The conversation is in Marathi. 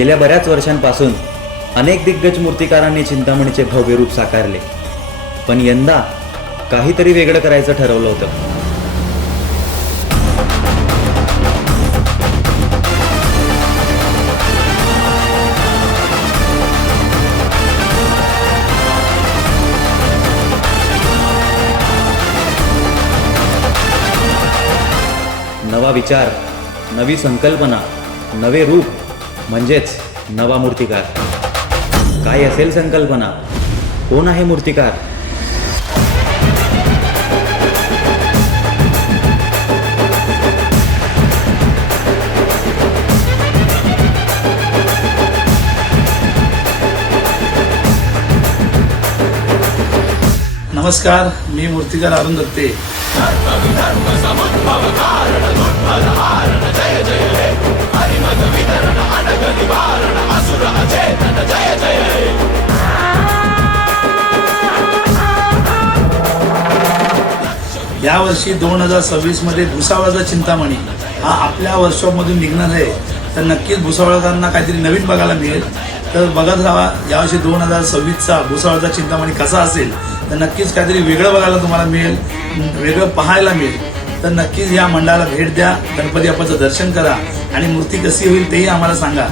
गेल्या बऱ्याच वर्षांपासून अनेक दिग्गज मूर्तिकारांनी चिंतामणीचे भव्य रूप साकारले, पण यंदा काहीतरी वेगळं करायचं ठरवलं होतं. नवा विचार, नवी संकल्पना, नवे रूप म्हणजेच नवा मूर्तिकार. काय असेल संकल्पना? कोण आहे मूर्तिकार? नमस्कार, मी मूर्तिकार अरुण दत्ते. यावर्षी 2026 मध्ये भुसावळचा चिंतामणी हा आपल्या वर्कशॉपमधून निघणार आहे. तर नक्कीच भुसावळकरांना काहीतरी नवीन बघायला मिळेल. तर बघत राहा यावर्षी 2026चा भुसावळचा चिंतामणी कसा असेल. तर नक्कीच काहीतरी वेगळं बघायला तुम्हाला मिळेल, वेगळं पाहायला मिळेल. तर नक्कीच या मंडळाला भेट द्या, गणपती बाप्पाचं दर्शन करा आणि मूर्ती कशी होईल तेही आम्हाला सांगा.